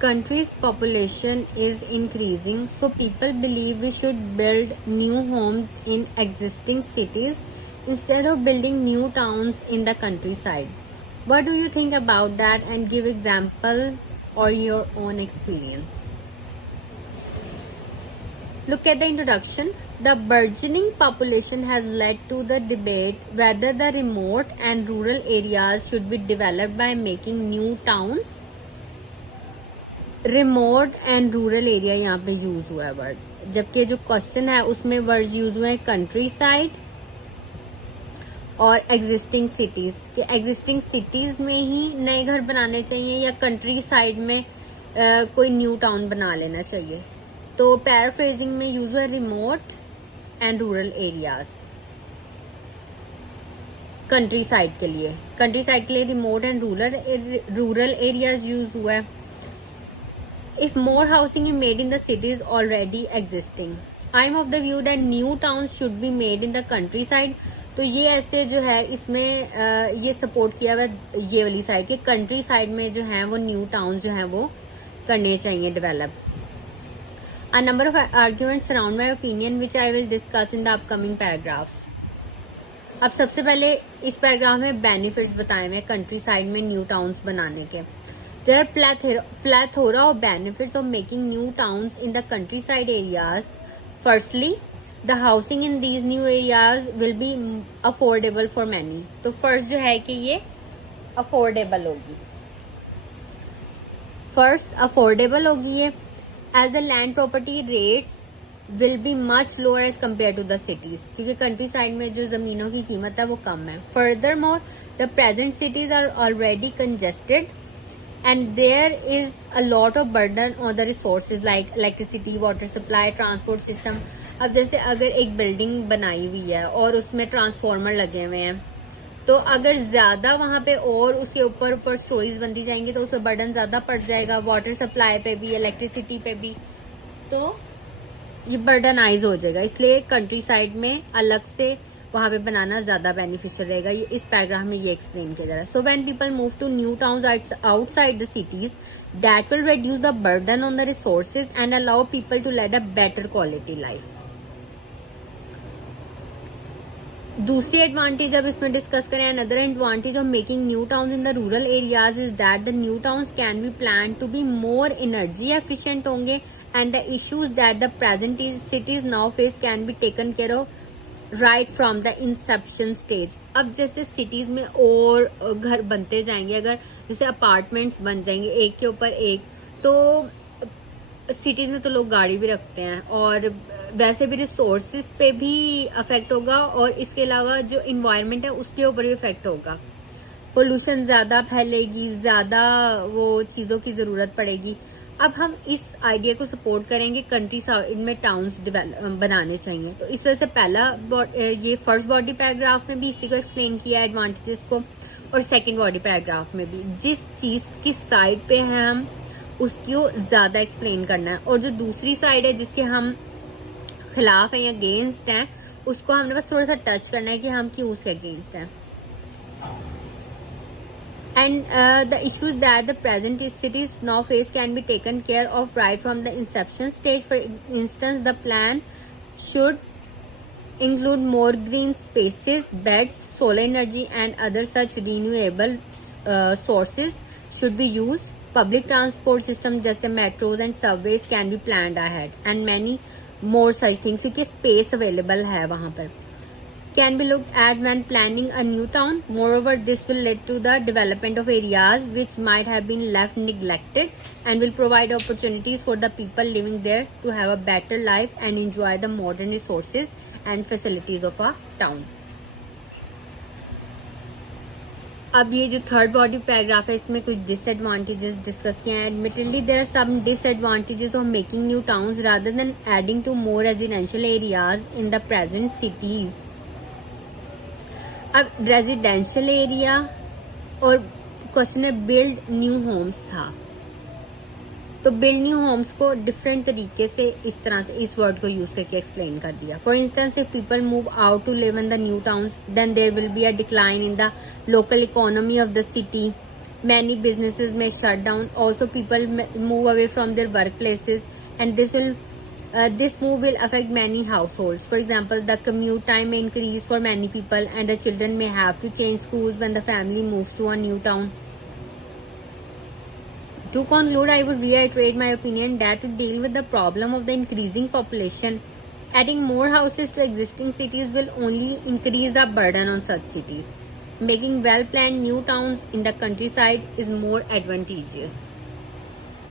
country's population is increasing, so people believe we should build new homes in existing cities instead of building new towns in the countryside. What do you think about that, and give example or your own experience? Look at the introduction. The burgeoning population has led to the debate whether the remote and rural areas should be developed by making new towns. Remote and rural area यहाँ पे use हुआ है word, जबकि जो question है उसमें word use हुए हैं कंट्री साइड और एग्जिस्टिंग सिटीज कि एग्जिस्टिंग सिटीज में ही नए घर बनाने चाहिए या कंट्री साइड में कोई न्यू टाउन बना लेना चाहिए. तो पैराफ्रेजिंग में यूज हुआ remote and rural areas. Country side के लिए remote and rural areas use हुआ है. If more housing is made in the cities already existing, I am of the view that new towns should be made in the countryside. तो ये ऐसे जो है इसमें ये सपोर्ट किया हुआ ये वाली साइड के कंट्री साइड में जो है वो न्यू टाउन जो है वो करने चाहिए develop. A number of arguments surround my opinion which I will discuss in the upcoming paragraphs. अब सबसे पहले इस पैराग्राफ में बेनिफिट्स बताए हुए कंट्री साइड में न्यू टाउन्स बनाने के. There are plethora of benefits of making new towns in the countryside areas. Firstly, the housing in these new areas will be affordable for many. तो first जो है कि ये affordable होगी. ये as the land property rates will be much lower as compared to the cities. क्योंकि countryside में जो जमीनों की कीमत है वो कम है. Furthermore, the present cities are already congested. And there is a lot of burden on the resources like electricity, water supply, transport system. अब जैसे अगर एक बिल्डिंग बनाई हुई है और उसमें ट्रांसफार्मर लगे हुए हैं तो अगर ज्यादा वहां पे और उसके ऊपर स्टोरीज बनती जाएंगी तो उस पर बर्डन ज्यादा पड़ जाएगा. वाटर सप्लाई पे भी, इलेक्ट्रिसिटी पे भी, तो ये बर्डनाइज हो जाएगा. इसलिए कंट्री साइड में अलग से वहां पे बनाना ज्यादा बेनिफिशियल रहेगा. ये इस पैराग्राफ में ये एक्सप्लेन किया जा रहा है. So when people move to new towns outside the cities that will reduce the burden on the resources and allow people to lead a better quality life. दूसरी एडवांटेज अब इसमें डिस्कस करें. Another advantage of making new towns in the rural areas is that the new towns can be plan to be more energy efficient होंगे and the issues that the present cities now face can be taken care of right from the Inception stage. अब जैसे cities में और घर बनते जाएंगे, अगर जैसे अपार्टमेंट्स बन जाएंगे एक के ऊपर एक, तो सिटीज में तो लोग गाड़ी भी रखते हैं और वैसे भी रिसोर्सेज पे भी अफेक्ट होगा और इसके अलावा जो इन्वायरमेंट है उसके ऊपर भी इफेक्ट होगा. पोल्यूशन ज्यादा फैलेगी, ज्यादा वो चीजों की जरूरत पड़ेगी. अब हम इस आइडिया को सपोर्ट करेंगे कंट्री साइड में टाउन्स बनाने चाहिए. तो इस वजह से पहला ये फर्स्ट बॉडी पैराग्राफ में भी इसी को एक्सप्लेन किया एडवांटेजेस को, और सेकंड बॉडी पैराग्राफ में भी जिस चीज की साइड पे है हम उसको ज्यादा एक्सप्लेन करना है, और जो दूसरी साइड है जिसके हम खिलाफ है या अगेंस्ट हैं उसको हमने बस थोड़ा सा टच करना है कि हम क्यों उसके अगेंस्ट हैं. And the issues that the present cities now face can be taken care of right from the inception stage. For instance, the plan should include more green spaces, beds, solar energy and other such renewable sources should be used. Public transport system जैसे metros and subways can be planned ahead and many more such things क्योंकि space available है वहाँ पर. Can be looked at when planning a new town. Moreover, this will lead to the development of areas which might have been left neglected and will provide opportunities for the people living there to have a better life and enjoy the modern resources and facilities of a town. अब ये जो third body paragraph है इसमें कुछ disadvantages discuss किए हैं. Admittedly there are some disadvantages of making new towns rather than adding to more residential areas in the present cities. अब residential area और क्वेश्चन है बिल्ड न्यू होम्स था, तो बिल्ड न्यू होम्स को different तरीके से इस तरह से इस वर्ड को यूज करके एक्सप्लेन कर दिया. For instance if people move out to live in the new towns then there will be a decline in the local economy of the city Many businesses may shut down. Also, people move away from their workplaces, and this move will affect many households. For example, the commute time may increase for many people, and the children may have to change schools when the family moves to a new town. To conclude, I would reiterate my opinion that to deal with the problem of the increasing population, adding more houses to existing cities will only increase the burden on such cities. Making well-planned new towns in the countryside is more advantageous.